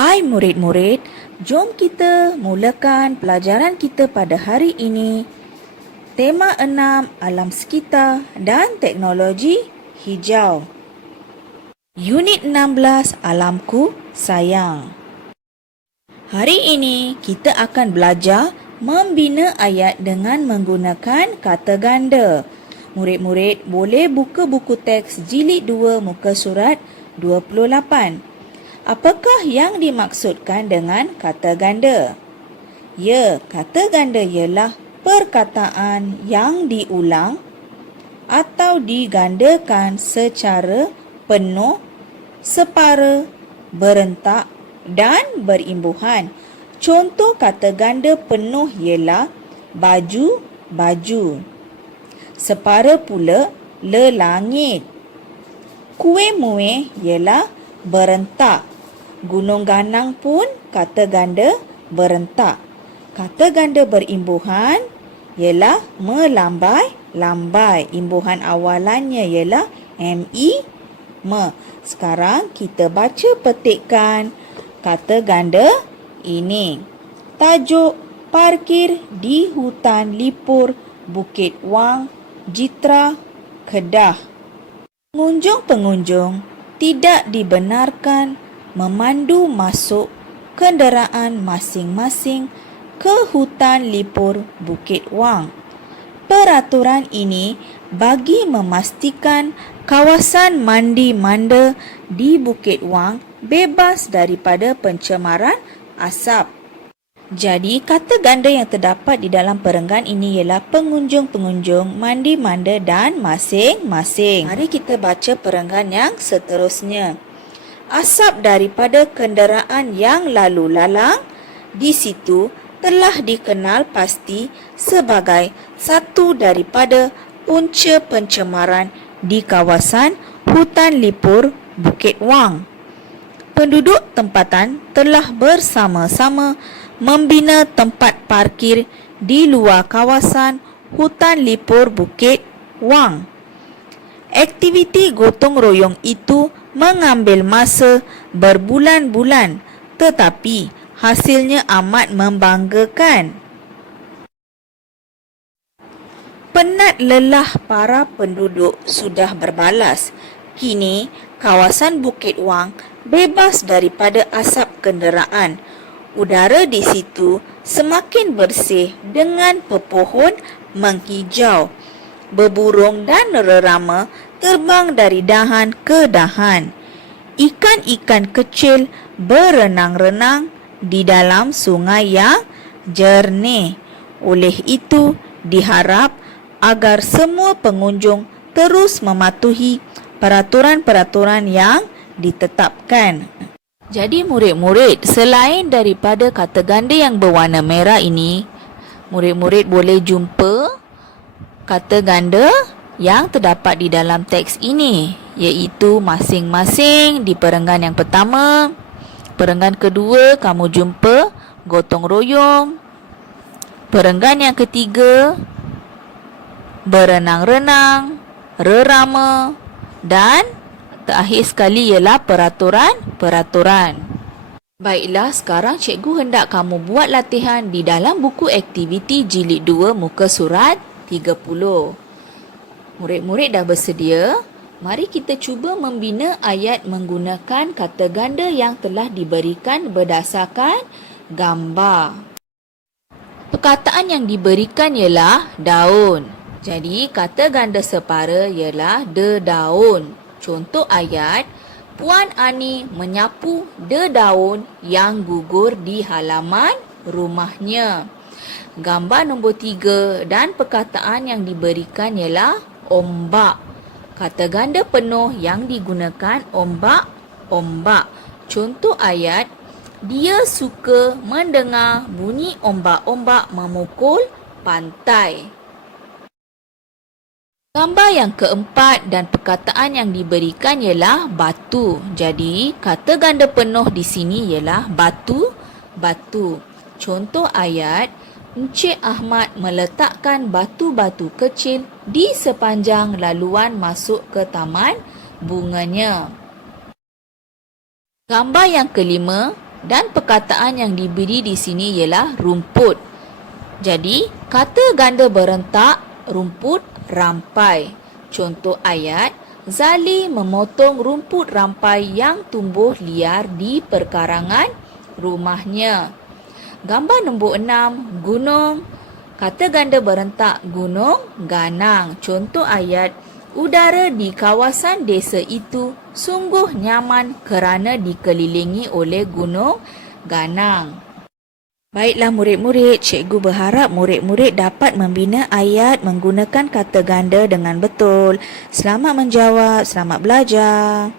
Hai murid-murid, jom kita mulakan pelajaran kita pada hari ini. Tema 6, alam sekitar dan teknologi hijau. Unit 16, alamku sayang. Hari ini kita akan belajar membina ayat dengan menggunakan kata ganda. Murid-murid boleh buka buku teks jilid 2 muka surat 28. Apakah yang dimaksudkan dengan kata ganda? Ya, kata ganda ialah perkataan yang diulang atau digandakan secara penuh, separa, berentak dan berimbuhan. Contoh kata ganda penuh ialah baju, baju. Separa pula lelangit. Kuih muih ialah berentak. Gunung ganang pun kata ganda berentak. Kata ganda berimbuhan ialah melambai-lambai. Imbuhan awalannya ialah me. Sekarang kita baca petikan kata ganda ini. Tajuk parkir di hutan lipur Bukit Wang, Jitra, Kedah. Pengunjung-pengunjung tidak dibenarkan memandu masuk kenderaan masing-masing ke hutan lipur Bukit Wang. Peraturan ini bagi memastikan kawasan mandi-manda di Bukit Wang bebas daripada pencemaran asap. Jadi, kata ganda yang terdapat di dalam perenggan ini ialah pengunjung-pengunjung, mandi-manda dan masing-masing. Mari kita baca perenggan yang seterusnya. Asap daripada kenderaan yang lalu lalang di situ telah dikenal pasti sebagai satu daripada punca pencemaran di kawasan hutan lipur Bukit Wang. Penduduk tempatan telah bersama-sama membina tempat parkir di luar kawasan hutan lipur Bukit Wang. Aktiviti gotong royong itu mengambil masa berbulan-bulan, tetapi hasilnya amat membanggakan. Penat lelah para penduduk sudah berbalas. Kini, kawasan Bukit Wang bebas daripada asap kenderaan. Udara di situ semakin bersih dengan pepohon menghijau. Beburung dan rerama terbang dari dahan ke dahan. Ikan-ikan kecil berenang-renang di dalam sungai yang jernih. Oleh itu, diharap agar semua pengunjung terus mematuhi peraturan-peraturan yang ditetapkan. Jadi murid-murid, selain daripada kata ganda yang berwarna merah ini, murid-murid boleh jumpa kata ganda yang terdapat di dalam teks ini, iaitu masing-masing di perenggan yang pertama. Perenggan kedua, kamu jumpa gotong royong. Perenggan yang ketiga, berenang-renang, rerama dan terakhir sekali ialah peraturan-peraturan. Baiklah, sekarang cikgu hendak kamu buat latihan di dalam buku aktiviti jilid 2 muka surat 30. Murid-murid dah bersedia? Mari kita cuba membina ayat menggunakan kata ganda yang telah diberikan berdasarkan gambar. Perkataan yang diberikan ialah daun. Jadi, kata ganda separa ialah daun. Contoh ayat, Puan Ani menyapu daun yang gugur di halaman rumahnya. Gambar nombor 3 dan perkataan yang diberikan ialah ombak. Kata ganda penuh yang digunakan ombak. Contoh ayat, dia suka mendengar bunyi ombak-ombak memukul pantai. Gambar yang keempat dan perkataan yang diberikan ialah batu. Jadi, kata ganda penuh di sini ialah batu. Contoh ayat, Encik Ahmad meletakkan batu-batu kecil di sepanjang laluan masuk ke taman bunganya. Gambar yang kelima, Dan perkataan yang diberi di sini ialah rumput. Jadi, kata ganda berentak, rumput rampai. Contoh ayat, Zali memotong rumput rampai yang tumbuh liar di perkarangan rumahnya. Gambar nombor 6, gunung. Kata ganda berentak gunung, ganang. Contoh ayat, udara di kawasan desa itu sungguh nyaman kerana dikelilingi oleh gunung ganang. Baiklah murid-murid, cikgu berharap murid-murid dapat membina ayat menggunakan kata ganda dengan betul. Selamat menjawab, selamat belajar.